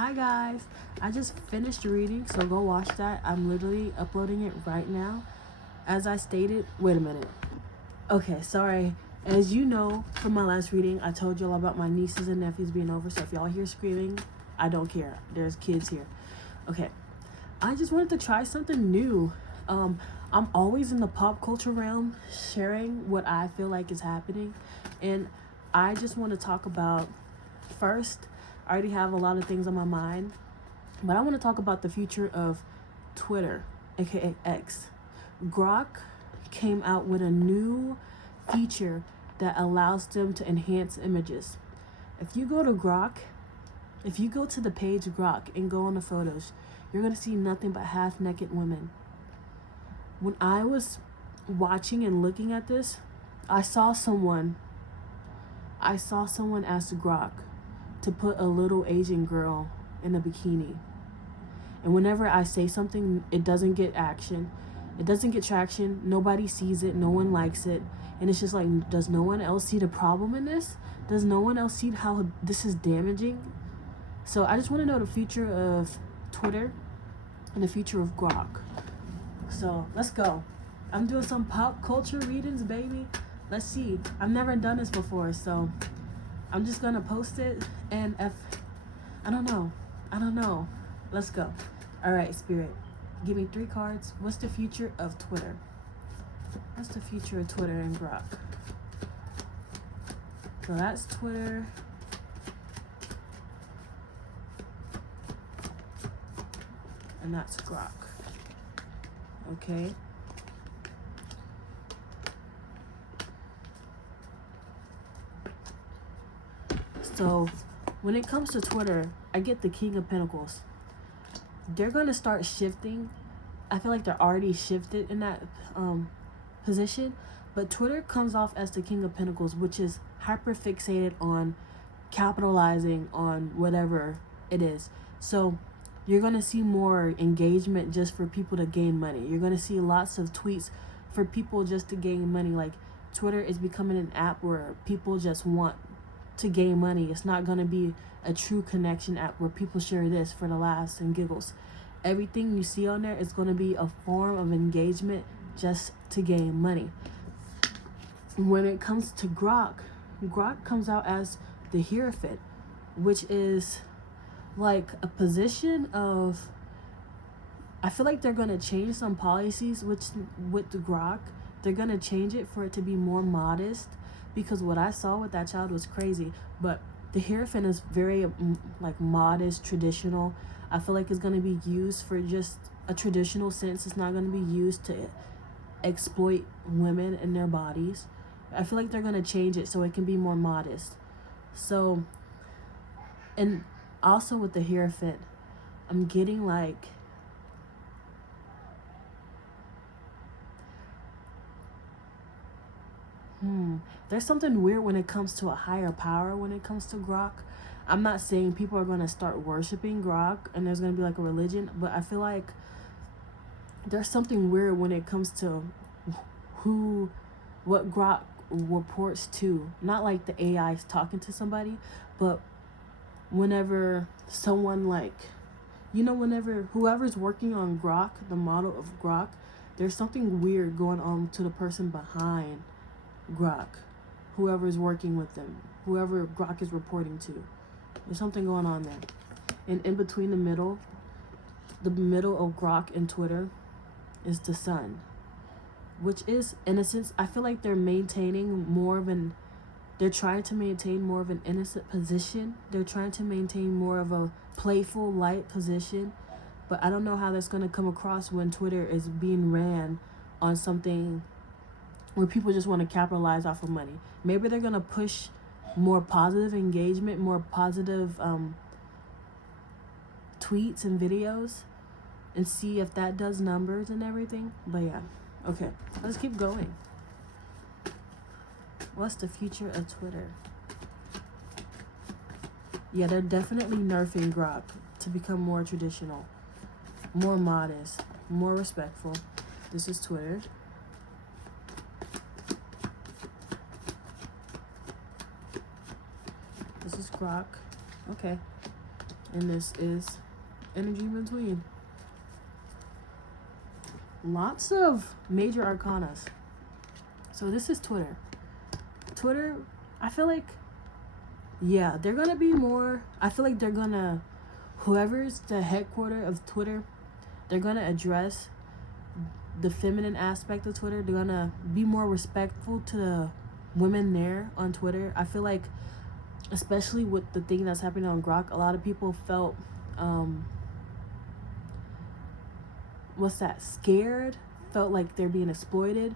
Hi guys, I just finished reading, so go watch that. I'm literally uploading it right now. As I stated, wait a minute. Okay, sorry. As you know from my last reading, I told you all about my nieces and nephews being over, so if y'all hear screaming, I don't care. There's kids here. Okay, I just wanted to try something new. I'm always in the pop culture realm, sharing what I feel like is happening, and I just want to talk about, first, I already have a lot of things on my mind, but I want to talk about the future of Twitter, aka X. Grok came out with a new feature that allows them to enhance images. If you go to Grok, if you go to the page Grok and go on the photos, you're going to see nothing but half-naked women. When I was watching and looking at this, I saw someone ask Grok to put a little Asian girl in a bikini. And whenever I say something, it doesn't get action. It doesn't get traction. Nobody sees it. No one likes it. And it's just like, does no one else see the problem in this? Does no one else see how this is damaging? So I just want to know the future of Twitter and the future of Grok. So let's go. I'm doing some pop culture readings, baby. Let's see. I've never done this before, so I'm just gonna post it, and if I don't know. Let's go. All right, Spirit, give me 3 cards. What's the future of Twitter? What's the future of Twitter and Grok? So that's Twitter. And that's Grok. Okay. So when it comes to Twitter, I get the King of Pentacles. They're going to start shifting. I feel like they're already shifted in that position. But Twitter comes off as the King of Pentacles, which is hyper fixated on capitalizing on whatever it is. So you're going to see more engagement just for people to gain money. You're going to see lots of tweets for people just to gain money. Like, Twitter is becoming an app where people just want to gain money. It's not going to be a true connection app where people share this for the laughs and giggles. Everything you see on there is going to be a form of engagement just to gain money. When it comes to Grok comes out as the Hierophant, which is like a position of, I feel like they're going to change some policies with the Grok. They're going to change it for it to be more modest, because what I saw with that child was crazy. But the Hierophant is very like modest, traditional. I feel like it's going to be used for just a traditional sense. It's not going to be used to exploit women and their bodies. I feel like they're going to change it so it can be more modest. So, and also with the Hierophant, I'm getting like, there's something weird when it comes to a higher power when it comes to Grok. I'm not saying people are going to start worshiping Grok and there's going to be like a religion, but I feel like there's something weird when it comes to what Grok reports to. Not like the AI is talking to somebody, but whenever someone whenever whoever's working on Grok, the model of Grok, there's something weird going on to the person behind Grok, whoever's working with them, whoever Grok is reporting to. There's something going on there. And in between the middle of Grok and Twitter is the Sun, which is, in a sense, I feel like they're trying to maintain more of an innocent position. They're trying to maintain more of a playful, light position. But I don't know how that's going to come across when Twitter is being ran on something where people just want to capitalize off of money. Maybe they're going to push more positive engagement, more positive tweets and videos, and see if that does numbers and everything. But yeah, okay, let's keep going. What's the future of Twitter? Yeah, they're definitely nerfing Grok to become more traditional, more modest, more respectful. This is Twitter. This is Grok. Okay. And this is energy in between. Lots of major arcanas. So this is Twitter. Twitter, I feel like, yeah, they're gonna be more, I feel like they're gonna, whoever's the headquarter of Twitter, they're gonna address the feminine aspect of Twitter. They're gonna be more respectful to the women there on Twitter. I feel like, especially with the thing that's happening on Grok, a lot of people felt, scared, felt like they're being exploited.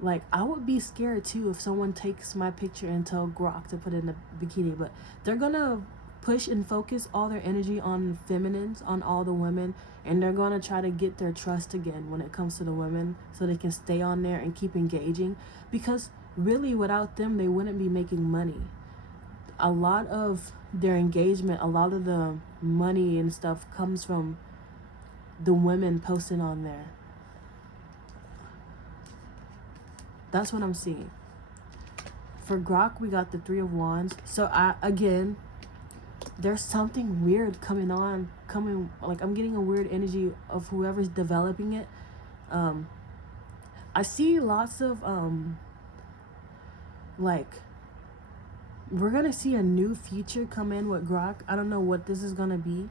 Like I would be scared too if someone takes my picture and tell Grok to put in a bikini. But they're gonna push and focus all their energy on feminines, on all the women, and they're gonna try to get their trust again when it comes to the women, so they can stay on there and keep engaging. Because really, without them, they wouldn't be making money. A lot of their engagement, a lot of the money and stuff comes from the women posting on there. That's what I'm seeing. For Grok, we got the Three of Wands. So there's something weird coming, like I'm getting a weird energy of whoever's developing it. I see lots of like, we're gonna see a new feature come in with Grok. I don't know what this is gonna be.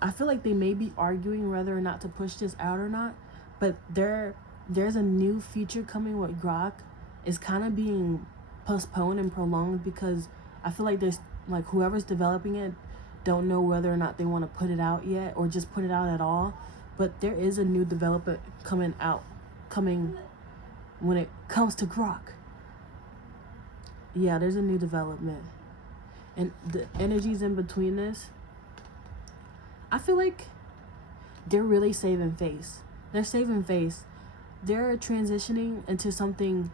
I feel like they may be arguing whether or not to push this out or not, but there's a new feature coming with Grok. It's kind of being postponed and prolonged because I feel like there's, like, whoever's developing it don't know whether or not they want to put it out yet or just put it out at all. But there is a new development coming when it comes to Grok. Yeah, there's a new development. And the energies in between this, I feel like they're really saving face. They're saving face. They're transitioning into something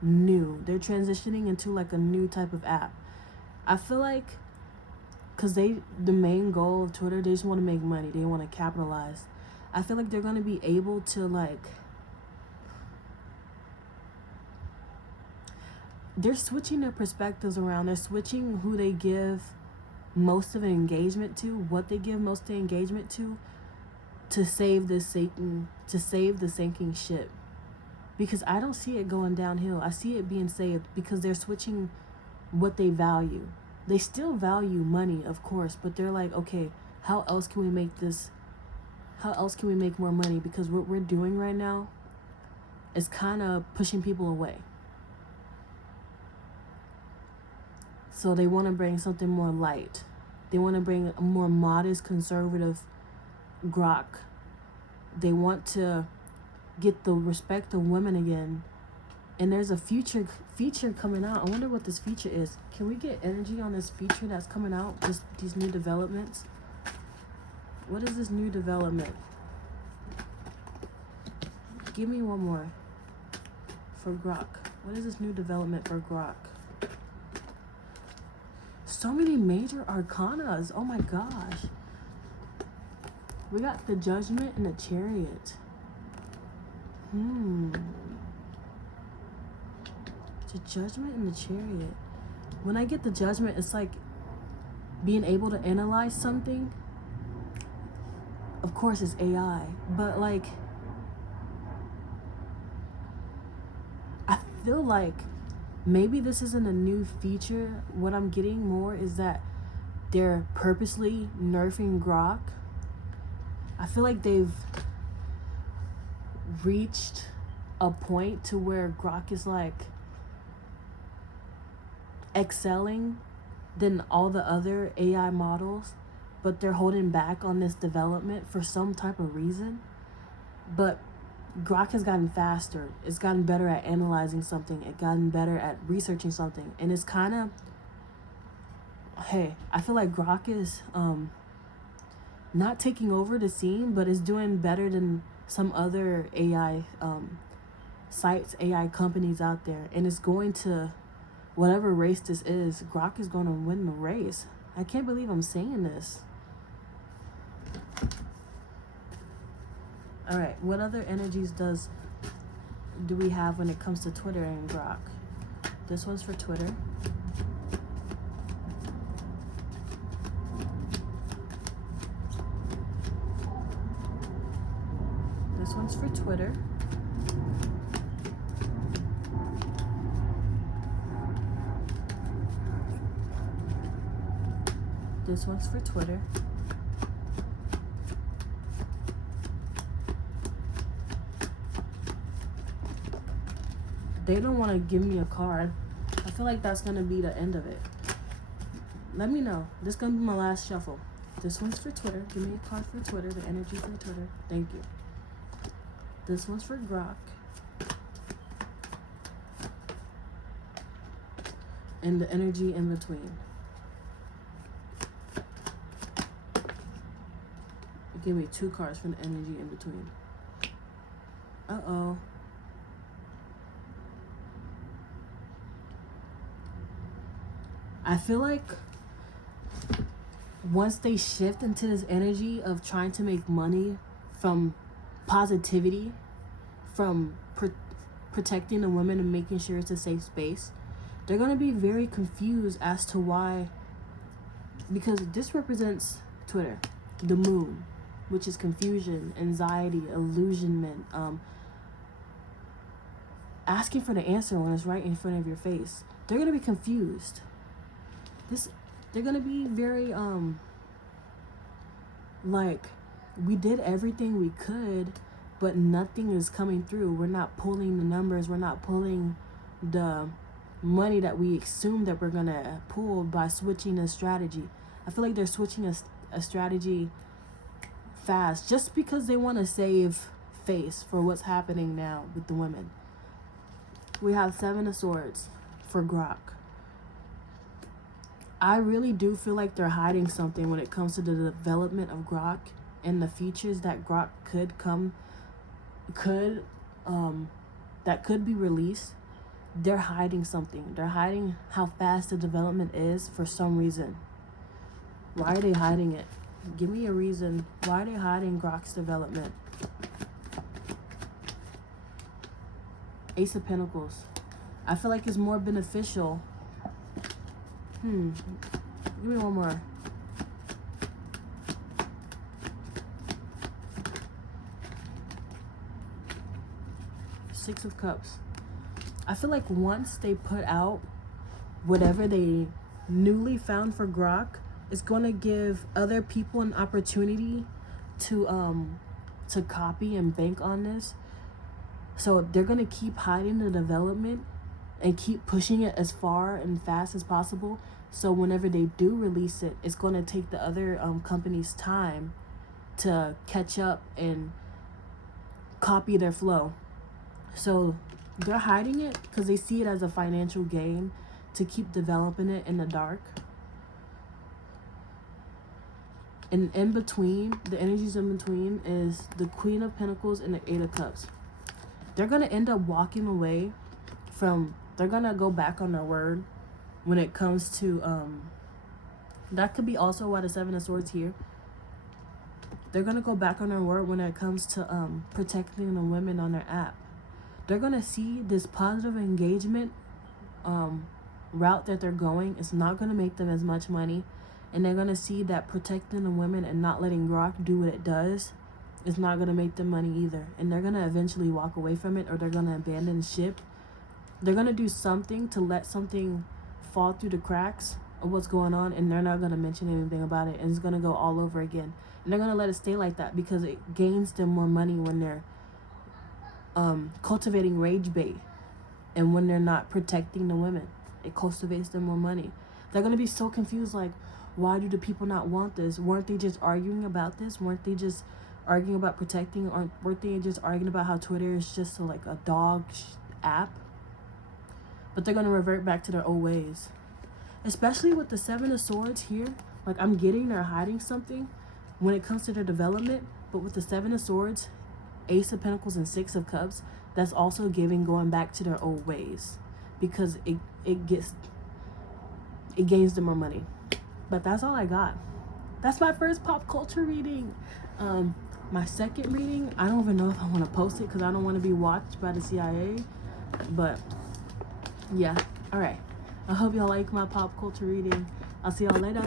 new. They're transitioning into like a new type of app. I feel like, because the main goal of Twitter, they just want to make money. They want to capitalize. I feel like they're going to be able to, like, they're switching their perspectives around. They're switching who they give most of an engagement to, what they give most of the engagement to save the sinking ship. Because I don't see it going downhill. I see it being saved because they're switching what they value. They still value money, of course, but they're like, okay, how else can we make more money? Because what we're doing right now is kind of pushing people away. So they want to bring something more light. They want to bring a more modest, conservative Grok. They want to get the respect of women again. And there's a feature coming out. I wonder what this feature is. Can we get energy on this feature that's coming out? These new developments. What is this new development? Give me one more. For Grok. What is this new development for Grok? So many major arcanas. Oh my gosh. We got the Judgment and the Chariot. The Judgment and the Chariot. When I get the Judgment, it's like being able to analyze something. Of course, it's AI, but like, I feel like maybe this isn't a new feature. What I'm getting more is that they're purposely nerfing Grok. I feel like they've reached a point to where Grok is like excelling than all the other AI models, but they're holding back on this development for some type of reason. But Grok has gotten faster. It's gotten better at analyzing something. It's gotten better at researching something. And it's kind of, I feel like Grok is not taking over the scene, but is doing better than some other AI sites, AI companies out there. And it's going to, whatever race this is, Grok is going to win the race. I can't believe I'm saying this. All right, what other energies do we have when it comes to Twitter and Grok? This one's for Twitter. This one's for Twitter. This one's for Twitter. They don't want to give me a card. I feel like that's going to be the end of it. Let me know. This is going to be my last shuffle. This one's for Twitter. Give me a card for Twitter. The energy for Twitter. Thank you. This one's for grok. And the energy in between. Give me 2 cards for the energy in between. Uh-oh. I feel like once they shift into this energy of trying to make money from positivity, from protecting the women and making sure it's a safe space, they're going to be very confused as to why, because this represents Twitter, the moon, which is confusion, anxiety, illusionment, asking for the answer when it's right in front of your face. They're going to be confused. They're going to be very, like, we did everything we could, but nothing is coming through. We're not pulling the numbers. We're not pulling the money that we assumed that we're going to pull by switching a strategy. I feel like they're switching a strategy fast just because they want to save face for what's happening now with the women. We have 7 of Swords for grok. I really do feel like they're hiding something when it comes to the development of grok and the features that grok that could be released. They're hiding something. They're hiding how fast the development is for some reason. Why are they hiding it? Give me a reason. Why are they hiding grok's development? Ace of Pentacles. I feel like it's more beneficial. Give me one more. Six of Cups. I feel like once they put out whatever they newly found for grok, it's going to give other people an opportunity to copy and bank on this. So they're going to keep hiding the development and keep pushing it as far and fast as possible. So whenever they do release it, it's going to take the other companies time to catch up and copy their flow. So they're hiding it because they see it as a financial gain to keep developing it in the dark. And in between, the energies in between is the Queen of Pentacles and the 8 of Cups. They're going to end up walking away from, they're going to go back on their word when it comes to, that could be also why the 7 of Swords here. They're going to go back on their word when it comes to protecting the women on their app. They're going to see this positive engagement route that they're going. It's not going to make them as much money. And they're going to see that protecting the women and not letting grok do what it does is not going to make them money either. And they're going to eventually walk away from it, or they're going to abandon ship. They're going to do something to let something fall through the cracks of what's going on, and they're not going to mention anything about it, and it's going to go all over again. And they're going to let it stay like that because it gains them more money when they're cultivating rage bait, and when they're not protecting the women, it cultivates them more money. They're going to be so confused, like, why do the people not want this? Weren't they just arguing about this? Weren't they just arguing about protecting? Or weren't they just arguing about how Twitter is just like a dog app? But they're going to revert back to their old ways. Especially with the 7 of Swords here. Like, I'm getting they're hiding something when it comes to their development. But with the 7 of Swords, Ace of Pentacles, and 6 of Cups, that's also going back to their old ways. Because it gains them more money. But that's all I got. That's my first pop culture reading. My second reading, I don't even know if I want to post it because I don't want to be watched by the CIA. But yeah, all right. I hope y'all like my pop culture reading. I'll see y'all later.